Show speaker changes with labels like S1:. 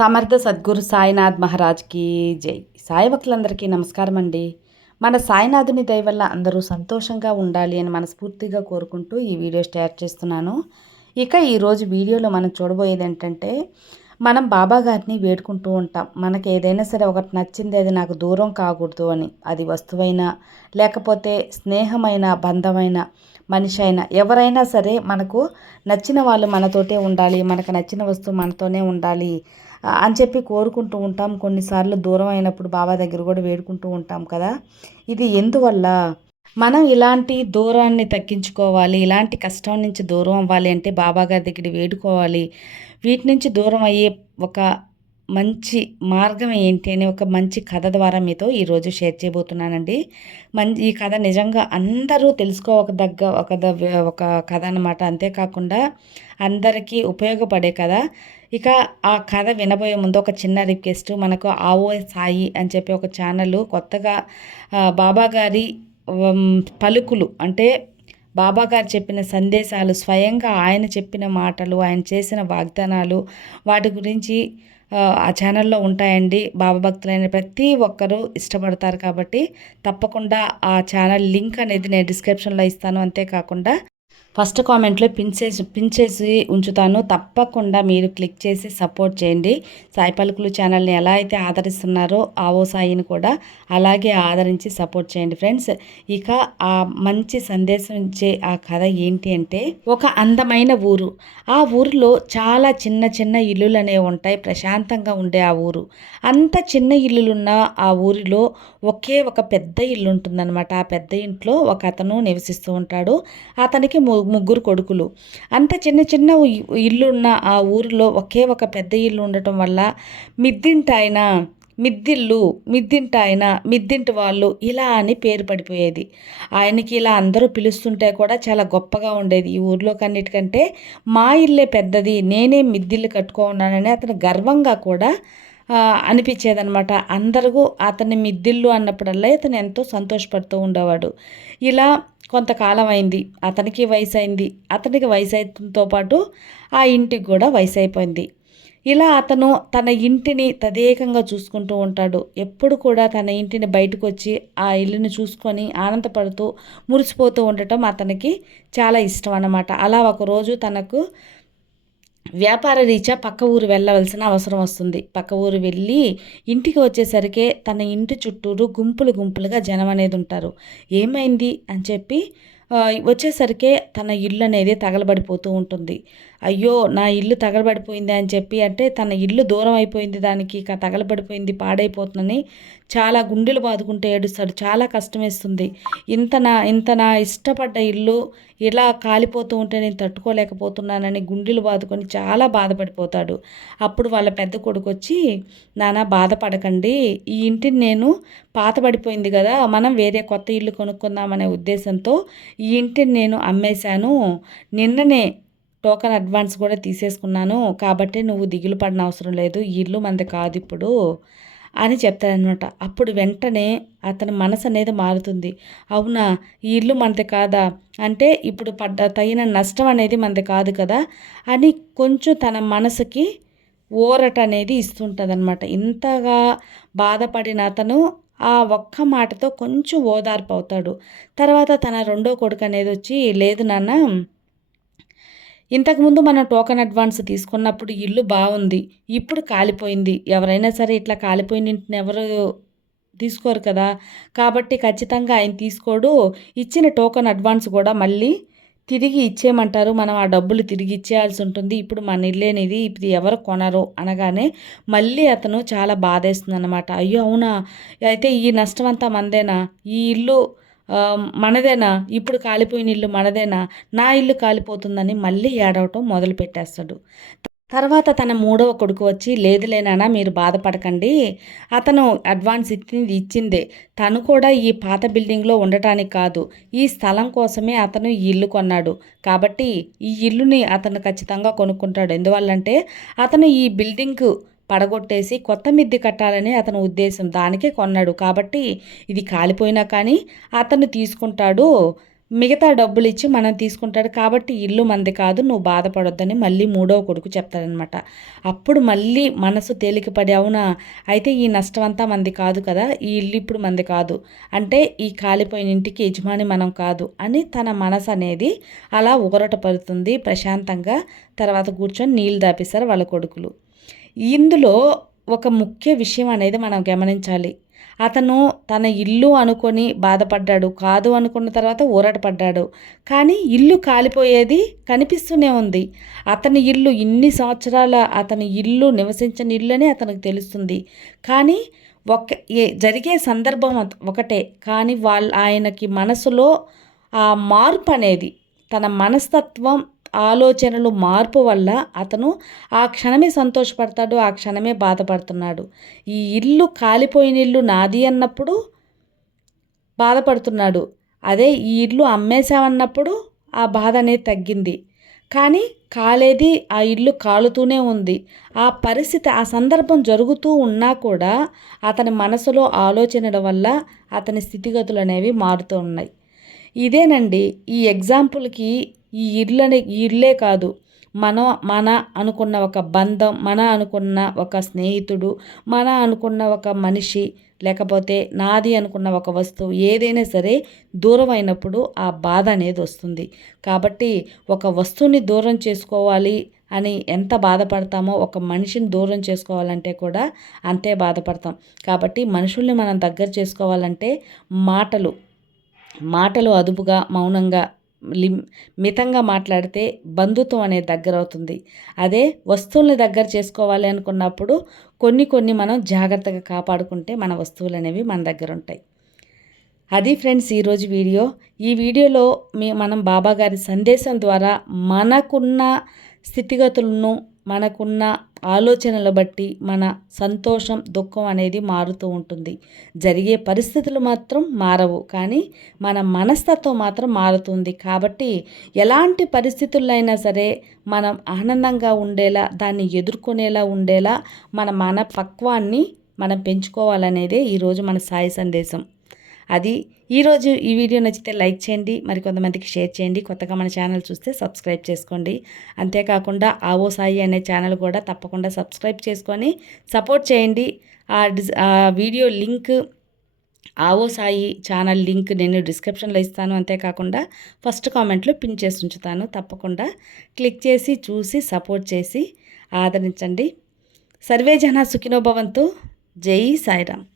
S1: సమర్థ సద్గురు సాయినాథ్ మహారాజ్కి జై. సాయి భక్తులందరికీ నమస్కారం అండి. మన సాయినాథుని దయ వల్ల అందరూ సంతోషంగా ఉండాలి అని మనస్ఫూర్తిగా కోరుకుంటూ ఈ వీడియో స్టార్ట్ చేస్తున్నాను. ఇక ఈరోజు వీడియోలో మనం చూడబోయేది ఏంటంటే మనం బాబా గారిని వేడుకుంటూ ఉంటాం. మనకి ఏదైనా సరే ఒకటి నచ్చింది అది నాకు దూరం కాకూడదు అని. అది వస్తువైనా లేకపోతే స్నేహమైన బంధమైన మనిషి అయినా ఎవరైనా సరే మనకు నచ్చిన వాళ్ళు మనతోటే ఉండాలి. మనకు నచ్చిన వస్తువు మనతోనే ఉండాలి. అని చెప్పి కోరుకుంటూ ఉంటాం. కొన్నిసార్లు దూరం అయినప్పుడు బాబా దగ్గర కూడా వేడుకుంటూ ఉంటాం కదా. ఇది ఎందువల్ల? మనం ఇలాంటి దూరాన్ని తగ్గించుకోవాలి ఇలాంటి కష్టం నుంచి దూరం అవ్వాలి అంటే బాబా గారి దగ్గర వేడుకోవాలి. వీటి నుంచి దూరం అయ్యే ఒక మంచి మార్గం ఏంటి అని ఒక మంచి కథ ద్వారా మీతో ఈరోజు షేర్ చేయబోతున్నానండి. మంచి ఈ కథ నిజంగా అందరూ తెలుసుకోదగ్గ ఒక ఒక కథ అనమాట అంతేకాకుండా అందరికీ ఉపయోగపడే కథ. ఇక ఆ కథ వినబోయే ముందు ఒక చిన్న రిక్వెస్ట్. మనకు ఆవో సాయి అని చెప్పి ఒక ఛానల్ కొత్తగా బాబా గారి పలుకులు అంటే బాబా గారు చెప్పిన సందేశాలు స్వయంగా ఆయన చెప్పిన మాటలు ఆయన చేసిన వాగ్దానాలు వాటి గురించి ఆ ఛానల్లో ఉంటాయండి. బాబా భక్తులైన ప్రతి ఒక్కరూ ఇష్టపడతారు కాబట్టి తప్పకుండా ఆ ఛానల్ లింక్ అనేది నేను డిస్క్రిప్షన్లో ఇస్తాను. అంతేకాకుండా ఫస్ట్ కామెంట్లో పిన్ చేసి పిన్ చేసి ఉంచుతాను. తప్పకుండా మీరు క్లిక్ చేసి సపోర్ట్ చేయండి. సాయి పలుకులు ఛానల్ని ఎలా అయితే ఆదరిస్తున్నారో ఆవో సాయిని కూడా అలాగే ఆదరించి సపోర్ట్ చేయండి ఫ్రెండ్స్. ఇక ఆ మంచి సందేశం ఇచ్చే ఆ కథ ఏంటి అంటే ఒక అందమైన ఊరు. ఆ ఊరిలో చాలా చిన్న చిన్న ఇల్లులు అనేవి ఉంటాయి. ప్రశాంతంగా ఉండే ఆ ఊరు. అంత చిన్న ఇల్లులున్న ఆ ఊరిలో ఒకే ఒక పెద్ద ఇల్లు ఉంటుందన్నమాట. ఆ పెద్ద ఇంట్లో ఒక అతను నివసిస్తూ ఉంటాడు. అతనికి ముగ్గురు కొడుకులు. అంత చిన్న చిన్న ఇల్లు ఉన్న ఆ ఊరిలో ఒకే ఒక పెద్ద ఇల్లు ఉండటం వల్ల మిద్దింటాయన మిద్దిల్లు మిద్దింటి ఆయన మిద్దింటి వాళ్ళు ఇలా అని పేరు పడిపోయేది. ఆయనకి ఇలా అందరూ పిలుస్తుంటే కూడా చాలా గొప్పగా ఉండేది ఈ ఊర్లో కన్నిటికంటే మా ఇల్లే పెద్దది నేనే మిద్దిల్లు కట్టుకో ఉన్నానని అతను గర్వంగా కూడా అనిపించేదనమాట అందరూ అతన్ని మిద్దిల్లు అన్నప్పుడల్లా ఇతను ఎంతో సంతోషపడుతూ ఉండేవాడు. ఇలా కొంతకాలం అయింది అతనికి వయసు అయింది అతనికి వయసు అయినతో పాటు ఆ ఇంటికి కూడా వయసు అయిపోయింది ఇలా అతను తన ఇంటిని తదేకంగా చూసుకుంటూ ఉంటాడు. ఎప్పుడు కూడా తన ఇంటిని బయటకు వచ్చి ఆ ఇల్లుని చూసుకొని ఆనందపడుతూ మురిసిపోతూ ఉండటం అతనికి చాలా ఇష్టం అన్నమాట అలా ఒకరోజు తనకు వ్యాపార రీత్యా పక్క ఊరు వెళ్ళవలసిన అవసరం వస్తుంది. పక్క ఊరు వెళ్ళి ఇంటికి వచ్చేసరికి తన ఇంటి చుట్టూరు గుంపులు గుంపులుగా జనం అనేది ఉంటారు. ఏమైంది అని చెప్పి వచ్చేసరికి తన ఇల్లు అనేది తగలబడిపోతూ ఉంటుంది. అయ్యో నా ఇల్లు తగలబడిపోయింది అని చెప్పి అంటే తన ఇల్లు దూరం అయిపోయింది దానికి ఇక తగలబడిపోయింది పాడైపోతుందని చాలా గుండెలు బాదుకుంటే ఏడుస్తాడు. చాలా కష్టం వేస్తుంది ఇంత నా ఇంత నా ఇష్టపడ్డ ఇల్లు ఇలా కాలిపోతూ ఉంటే నేను తట్టుకోలేకపోతున్నానని గుండెలు బాదుకొని చాలా బాధపడిపోతాడు. అప్పుడు వాళ్ళ పెద్ద కొడుకు వచ్చి నాన్న బాధపడకండి. ఈ ఇంటిని నేను పాతబడిపోయింది కదా మనం వేరే కొత్త ఇల్లు కొనుక్కుందామనే ఉద్దేశంతో ఈ ఇంటిని నేను అమ్మేశాను. నిన్ననే టోకన్ అడ్వాన్స్ కూడా తీసేసుకున్నాను. కాబట్టి నువ్వు దిగులు పడిన అవసరం లేదు. ఈ ఇల్లు మనది కాదు ఇప్పుడు అని చెప్తారనమాట అప్పుడు వెంటనే అతని మనసు అనేది మారుతుంది. అవునా ఈ ఇల్లు మనది కాదా? అంటే ఇప్పుడు పడ్డ తగిన నష్టం అనేది మనది కాదు కదా అని కొంచెం తన మనసుకి ఊరట అనేది ఇస్తుంటుంది అనమాట ఇంతగా బాధపడిన అతను ఆ ఒక్క మాటతో కొంచెం ఓదార్పు అవుతాడు. తర్వాత తన రెండో కొడుకు అనేది వచ్చి లేదు నాన్న ఇంతకుముందు మనం టోకన్ అడ్వాన్స్ తీసుకున్నప్పుడు ఇల్లు బాగుంది ఇప్పుడు కాలిపోయింది. ఎవరైనా సరే ఇట్లా కాలిపోయిన ఇంటిని ఎవరు తీసుకోరు కదా. కాబట్టి ఖచ్చితంగా ఆయన తీసుకోడు. ఇచ్చిన టోకన్ అడ్వాన్స్ కూడా మళ్ళీ తిరిగి ఇచ్చేయమంటారు. మనం ఆ డబ్బులు తిరిగి ఇచ్చేయాల్సి ఉంటుంది. ఇప్పుడు మన ఇల్లు అనేది ఇప్పుడు ఎవరు కొనరు అనగానే మళ్ళీ అతను చాలా బాధేస్తుంది అనమాట అయ్యో అవునా? అయితే ఈ నష్టం అంతా మందేనా? ఈ ఇల్లు మనదేనా? ఇప్పుడు కాలిపోయిన ఇల్లు మనదేనా? నా ఇల్లు కాలిపోతుందని మళ్ళీ ఏడవటం మొదలు పెట్టేస్తాడు తర్వాత తన మూడవ కొడుకు వచ్చి లేదులేనా మీరు బాధపడకండి. అతను అడ్వాన్స్ ఇచ్చింది ఇచ్చిందే. తను కూడా ఈ పాత బిల్డింగ్లో ఉండటానికి కాదు. ఈ స్థలం కోసమే అతను ఈ ఇల్లు కొన్నాడు. కాబట్టి ఈ ఇల్లుని అతను ఖచ్చితంగా కొనుక్కుంటాడు. ఎందువల్లంటే అతను ఈ బిల్డింగ్ పడగొట్టేసి కొత్త మిద్ది కట్టాలని అతని ఉద్దేశం. దానికే కొన్నాడు. కాబట్టి ఇది కాలిపోయినా కానీ అతను తీసుకుంటాడు. మిగతా డబ్బులు ఇచ్చి మనం తీసుకుంటాడు. కాబట్టి ఇల్లు మంది కాదు నువ్వు బాధపడొద్దని మళ్ళీ మూడవ కొడుకు చెప్తాడనమాట అప్పుడు మళ్ళీ మనసు తేలికపడి అవునా? అయితే ఈ నష్టం అంతా మంది కాదు కదా? ఈ ఇల్లు ఇప్పుడు మంది కాదు. అంటే ఈ కాలిపోయిన ఇంటికి యజమాని మనం కాదు అని తన మనసు అనేది అలా ఉగరట పడుతుంది ప్రశాంతంగా. తర్వాత కూర్చొని నీళ్ళు దాపిస్తారు వాళ్ళ కొడుకులు. ఇందులో ఒక ముఖ్య విషయం అనేది మనం గమనించాలి. అతను తన ఇల్లు అనుకొని బాధపడ్డాడు కాదు అనుకున్న తర్వాత ఊరటపడ్డాడు. కానీ ఇల్లు కాలిపోయేది కనిపిస్తూనే ఉంది. అతని ఇల్లు ఇన్ని సంవత్సరాల అతని ఇల్లు నివసించిన ఇల్లు అని అతనికి తెలుస్తుంది. కానీ ఒక జరిగే సందర్భం ఒకటే. కానీ వాళ్ళ ఆయనకి మనసులో ఆ మార్పు అనేది తన మనస్తత్వం ఆలోచనలు మార్పు వల్ల అతను ఆ క్షణమే సంతోషపడతాడు ఆ క్షణమే బాధపడుతున్నాడు. ఈ ఇల్లు కాలిపోయిన ఇల్లు నాది అన్నప్పుడు బాధపడుతున్నాడు. అదే ఈ ఇల్లు అమ్మేశామన్నప్పుడు ఆ బాధ అనేది తగ్గింది. కానీ కాలేది ఆ ఇల్లు కాలుతూనే ఉంది. ఆ పరిస్థితి ఆ సందర్భం జరుగుతూ ఉన్నా కూడా అతని మనసులో ఆలోచనల వల్ల అతని స్థితిగతులు అనేవి మారుతూ ఉన్నాయి. ఇదేనండి ఈ ఎగ్జాంపుల్కి ఈ ఇళ్ళని ఈ ఇల్లే కాదు. మనం మన అనుకున్న ఒక బంధం మన అనుకున్న ఒక స్నేహితుడు మన అనుకున్న ఒక మనిషి లేకపోతే నాది అనుకున్న ఒక వస్తువు ఏదైనా సరే దూరం అయినప్పుడు ఆ బాధ అనేది వస్తుంది. కాబట్టి ఒక వస్తువుని దూరం చేసుకోవాలి అని ఎంత బాధపడతామో ఒక మనిషిని దూరం చేసుకోవాలంటే కూడా అంతే బాధపడతాం. కాబట్టి మనుషుల్ని మనం దగ్గర చేసుకోవాలంటే మాటలు మాటలు అదుపుగా మౌనంగా లిమ్ మితంగా మాట్లాడితే బంధుత్వం అనేది దగ్గర అవుతుంది. అదే వస్తువుల్ని దగ్గర చేసుకోవాలి అనుకున్నప్పుడు కొన్ని కొన్ని మనం జాగ్రత్తగా కాపాడుకుంటే మన వస్తువులు అనేవి మన దగ్గర ఉంటాయి. అది ఫ్రెండ్స్ ఈరోజు వీడియో. ఈ వీడియోలో మీ మనం బాబా గారి సందేశం ద్వారా మనకున్న స్థితిగతులను మనకున్న ఆలోచనలు బట్టి మన సంతోషం దుఃఖం అనేది మారుతూ ఉంటుంది. జరిగే పరిస్థితులు మాత్రం మారవు. కానీ మన మనస్తత్వం మాత్రం మారుతుంది. కాబట్టి ఎలాంటి పరిస్థితుల్లో అయినా సరే మనం ఆనందంగా ఉండేలా దాన్ని ఎదుర్కొనేలా ఉండేలా మన మన పక్వాన్ని మనం పెంచుకోవాలనేదే ఈరోజు మన సాయి సందేశం. అది ఈరోజు ఈ వీడియో నచ్చితే లైక్ చేయండి మరి కొంతమందికి షేర్ చేయండి. కొత్తగా మన ఛానల్ చూస్తే సబ్స్క్రైబ్ చేసుకోండి. అంతేకాకుండా ఆవో సాయి అనే ఛానల్ కూడా తప్పకుండా సబ్స్క్రైబ్ చేసుకొని సపోర్ట్ చేయండి. ఆ ఆ video link Ao Sai channel link నేను డిస్క్రిప్షన్లో ఇస్తాను. అంతేకాకుండా ఫస్ట్ కామెంట్లో పిన్ చేసి ఉంచుతాను. తప్పకుండా క్లిక్ చేసి చూసి సపోర్ట్ చేసి ఆదరించండి. సర్వే జన సుఖినోభవంతు జై సాయిరామ్.